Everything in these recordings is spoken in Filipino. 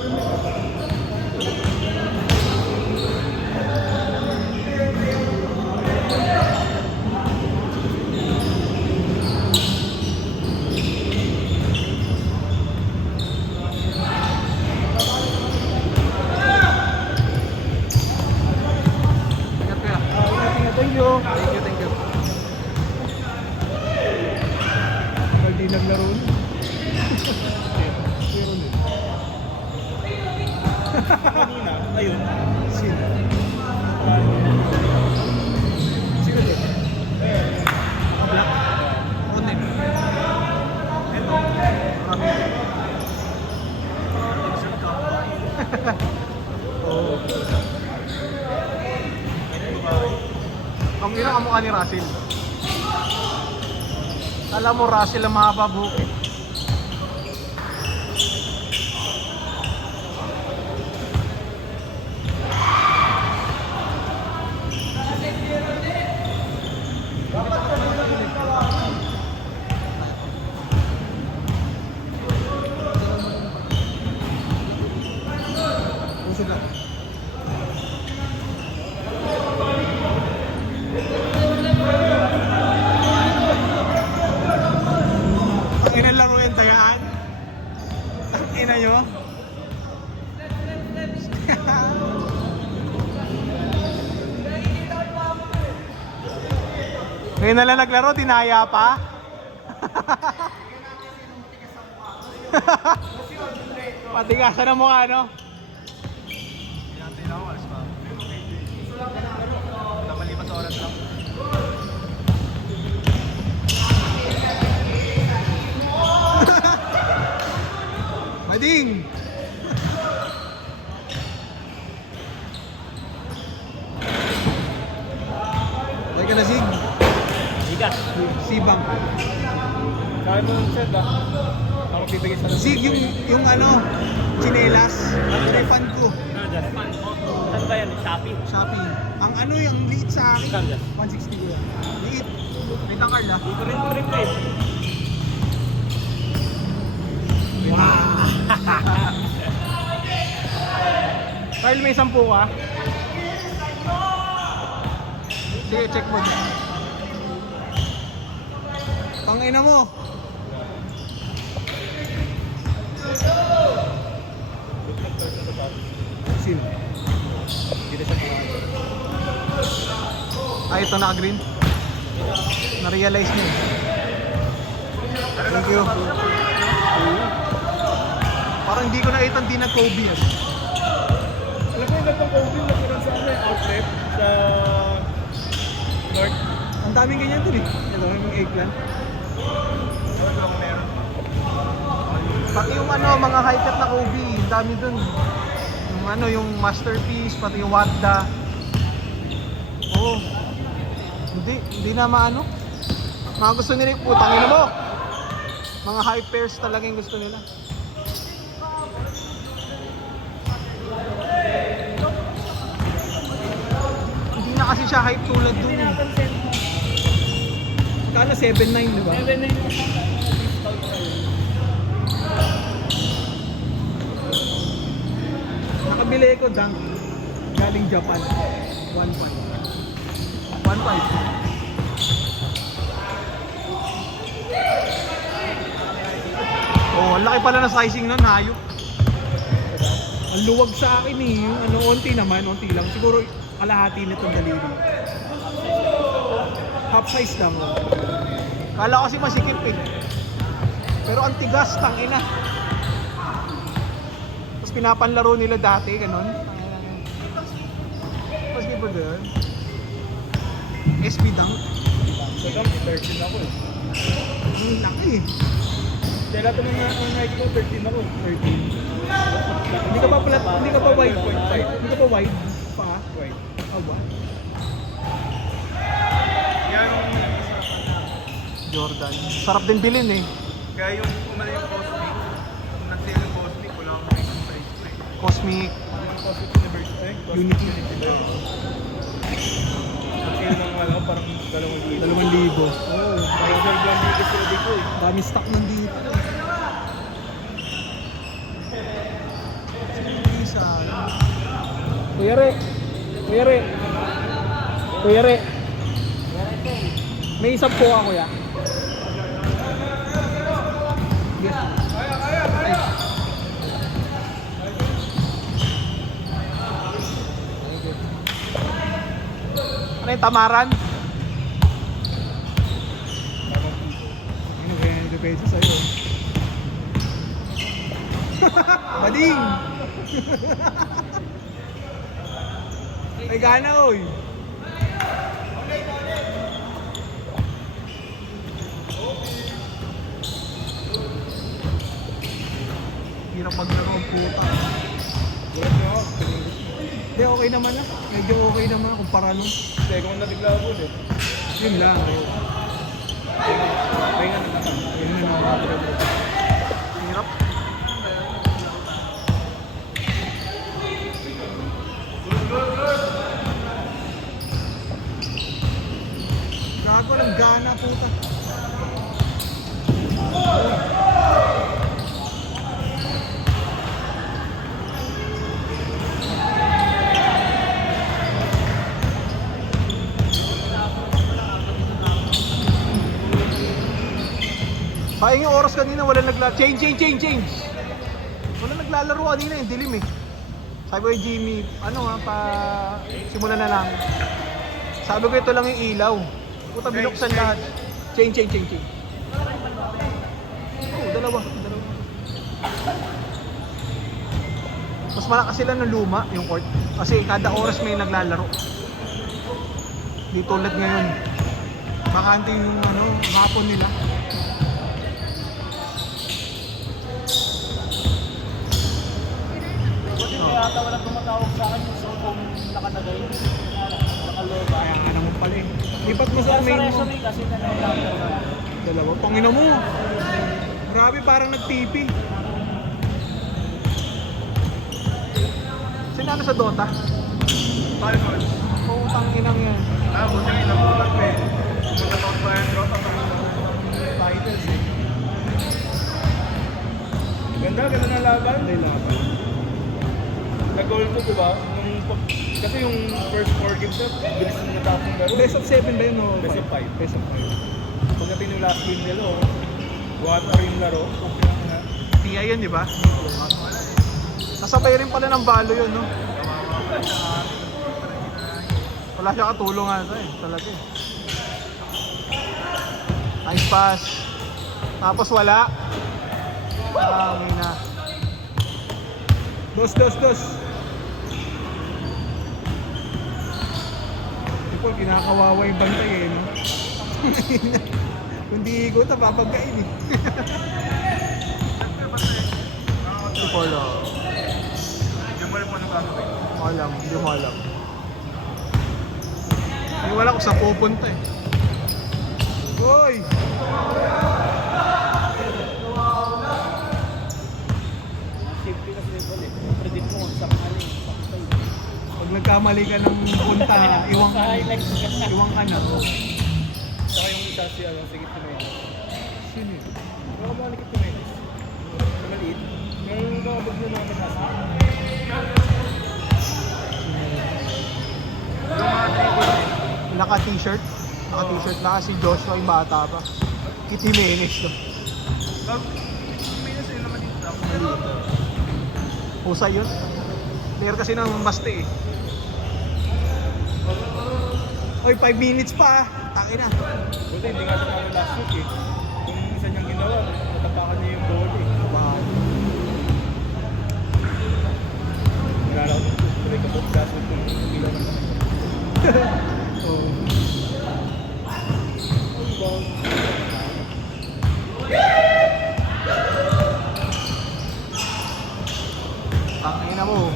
Thank you. Hindi naglaro na. Meron din. Kanina, ayun. Sino? Sino din? Black? Rotten. Ito. Marami. Oo. Ang ina kamukha ni Russell. Alam mo, Russell ang mahaba buhok eh. Pusod lang. Ang inang laro yung tagaan. Ang ina nyo. Ngayon na lang naglaro, tinaya pa. Patigasan ang mukha, no? Pinantay na ako, alas pa. Napalipas oras lang. Mading! Teka na, Sig. Igas. Sibang. Kaya mo yung set, ah. Ako bibigay sa Sig, yung ano, chinelas. Refund ko. Saan ba yan? Shopee? Shopee. Ang ano yung liit sa akin? Saan yan? 160 ko yan. Liit. May takal na. Dito rin triplet. Kyle, may 10 ka? Sige, check mo. Pangina mo. Sino? Dito siya mga. Ay, ito naka-green. Na-realize niyo. Thank you. Parang hindi ko nakita hindi nag-Kobe yan. Alam mo yung gantong COVID na meron sa ano, outlet sa North. Ang daming ganyan dun eh. Ito, yung eggplant. Pati yung ano, mga high-cut na Kobe, ang dami dun. Yung ano, yung masterpiece, pati yung Wagda. Oo. Hindi na maano. Mga gusto nila, putangin mo. Mga high pairs talaga yung gusto nila. Hindi na kasi siya hype tulad dun. Kala 7.9, di ba? 7.9. Nakabili ko dunk galing Japan. 1.5. 1.5. Oh, ang laki pala na sizing nun, hayop. Ang luwag sa akin eh. Yung ano, onti naman, onti lang. Siguro kalahati nitong daliri. Half size lang. Kala ko kasi masikip eh. Pero ang tigas, tangina. Tapos pinapanlaro nila dati, ganon. Tapos di ba doon? SB dunk. So, dam, 13 ako eh. Ang laki eh. Kaya lahat ng mga Nike ko, 13 ako. 13. Hindi ka pa plat, hindi ka pa wide. Hindi ka pa wide pa. Wait. Oh, ba? Yan, Jordan. Sarap din bilhin eh. kaya yung umali yung Cosmic, kung nag-sale yung Cosmic, wala akong makikita sa price ko eh. Cosmic. Yung Cosmic University, Cosmic Unity. Nag-sale ng wala ko, parang 2,000. 2,000. Oo, may reserve lang dito sila dito eh. Dami stock nandito. isa. Kuya Re. Kuya Re. Kuya Re. May isang po ako ya. Yes. Ano yung tamaran? Ano kaya yung depensa sa'yo? Bading! Ay gana oy! Hirap maglaro ang puta. Hindi, okay naman na. Medyo okay naman kumpara nung. Hindi, kung nabigla ako eh. Yun lang. Pahinga na naman. Yun na naman. Hirap. Gago ng gana puta. Sayang yung oras kanina, wala change. Wala naglalaro kanina, yung dilim eh. Sabi ko kay Jimmy, ano nga, simulan na lang. Sabi ko ito lang yung ilaw. Puta, binuksan lahat. Change. Oo, dalawa. Mas malakas sila ng luma, yung court. Kasi kada oras may naglalaro. Di tulad ngayon. Bakante yung hapon nila. Kaya ata walang tumatawag sa akin yung cellphone nakatagay. Nakaloba. Kaya nga naman pala eh. Lipat mo sa Sa main mo. resume kasi nalalaman na. Dalawa. Pangina mo. Grabe, parang nag-TP. Sinano sa Dota? Falcon. Putang inang yan. Tapos yung ilang bulan pa eh. Magkataon pa yung drop at titles eh. Ganda na laban. Hindi laban. Nag-goal ko diba? Kasi yung first 4 games na, bilis na natapos ng laro. Best of 7 ba yun o? Best of 5. Best of 5. Pagdating yung last game nila, water yung laro. Tia yun, di ba? Nasabay rin pala ng balo yun, no? Wala siya katulong nga ito eh. Talaga eh. Nice pass. Tapos wala. May na. Dos. Paul, kinakawawa yung bantay eh, no? Kung di ko ito, papagkain eh. Si Paul, oh. Hindi mo rin po anong gagawin. Hindi mo alam. Hindi wala kung saan pupunta eh. Uy! Safety kasi nito eh. Predict mo kung saan ano yung paktay. Pag nagkamali ka ng punta, iwang Sa highlights ka. ka na. Oh. Saka yung isa si Sigit Tumelis. Sino yun? Baka ba Sigit Tumelis? Maliit. Yung kakabag na namin nasa. Yung mga dribble eh. Naka-t-shirt. Naka-t-shirt na kasi Joshua yung bata pa. Kit Jimenez to. Tumelis yun naman dito. Husay yun. Player kasi ng Baste eh. Oy, 5 minutes pa ah. Tangina. Buti hindi nga siya namin last week eh. Kung isa niyang ginawa, natapakan niya yung ball eh. Wow. Nalala ko dito. Tuloy ka po last week kung ilaw ng kami. Oh. Tangina mo.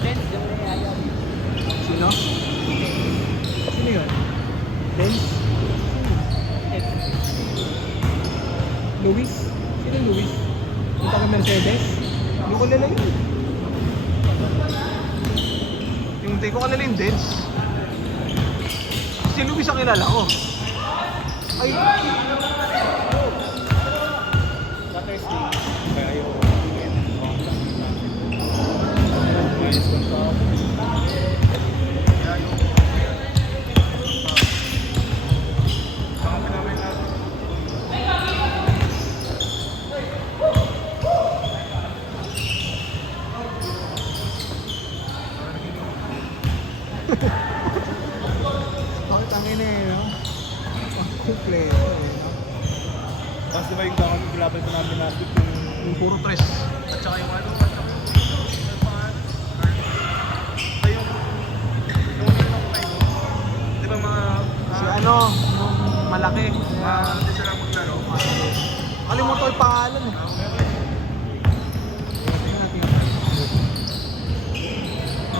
Friends, yung nangyayari. Sino? Sino yun? Benz? Yes. Luis. Sino Luis? Yung taga Mercedes? Hindi ko kilala yun. Yung hindi ko kilala yung Dens. Si Luis ang kilala ko. Ay, Sa Thursday. Kaya yung minus 1,000. bakit tangin eh, no? Kompleto eh, no? Tapos diba yung kalaban ko namin last week Yung puro tres. at saka yung ano, at saka yung uminom ko kayo. Di ba mga Si ano, yung malaki. hindi sila maglaro? Kalimutan ko yung pangalan eh.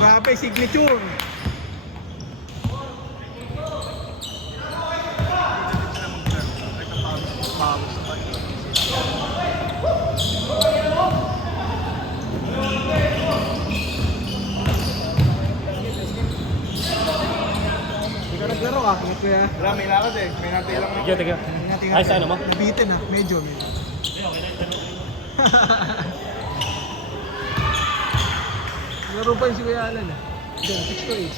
Grabe, signature. Pawis pa Ikaw naglaro ka, kaya Wala, may lakad eh. May natay lang ako. Tiga. Ay, sa ano mo? nabitin ah, medyo. Laro pa yung si Kuya Alan ah. Diyan, 6 to 8.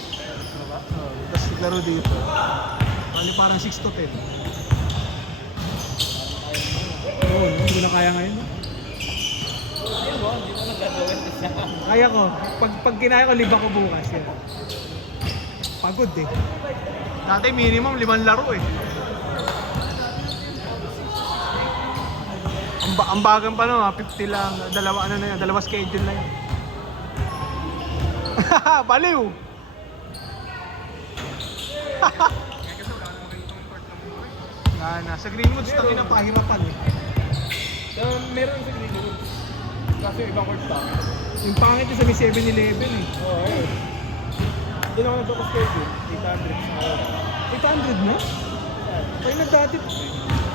Tapos naglaro dito. Ano parang 6 to 10. Oo, hindi ko na kaya ngayon. No? Ayun mo, hindi mo nagagawin isa. Kaya ko, pag kinaya ko, liba ko bukas. Yan. Pagod eh. Dati minimum 5 laro eh. Ang bagan pa no, 50 lang. Dalawa ano na yan, dalawa schedule na yan. Baliw! Sa Greenwoods, tangin ang pahirapan eh. Meron sa Greenwood. Kasi yung ibang court pa. Yung pangit yung sa may 7-Eleven eh. Oo, ayun. Doon ako nagpapaschedule. 800 sa araw. 800 na? Kaya nagdati.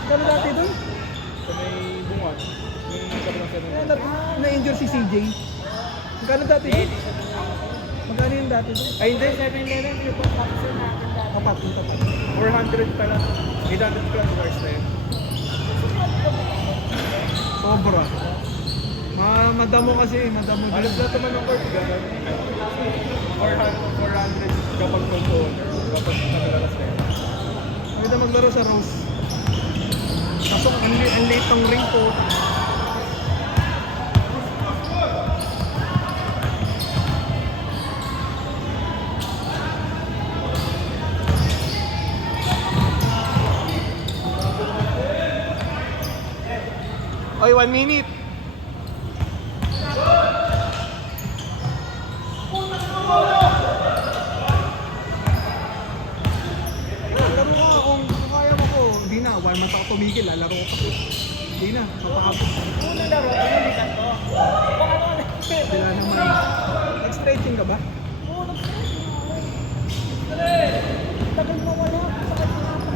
Kaya dati doon? Sa may bungan. Yung kabilang sa Kaya na-injure si CJ. Magkano dati doon? Magkano yung dati doon? Ay, hindi. 7-Eleven. Yung pagkakasal natin dati. Tapat, yung tapat. 400 pala. 800 plus hours na yun. Sobra. Madamo kasi, madamo din. Alas lahat naman ng court. 400 kapag control. Kapag naglalas na yun. Pwede maglaro sa Rose. Kaso ang late ng ring po. Oy, 1 minute. Laro nga kung kaya mo ko. Hindi na, 1 month ako tumigil. Lalaro ko pa. Hindi na, matapos. Unang laro, inulitan ko. Baka ano na. Wala naman. Nag-stretching ka ba? Oo, nag-stretching ako. Tagal mo wala. Sakit na ako.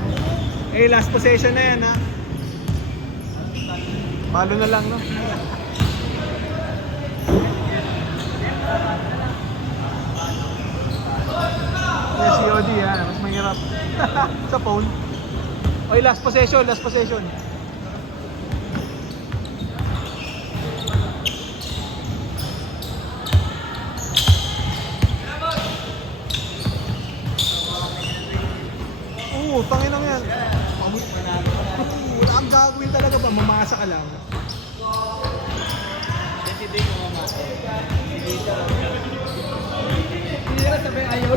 Eh, last possession na yan ha. Palo na lang no. Yes, COD ha. Mas mahirap. Sa phone. Oy, last possession, last possession. Oo, tangin lang yan. Wala kang gagawin talaga ba? Mamasa ka lang. Hindi ko mamasa. Hindi na sabi ayaw.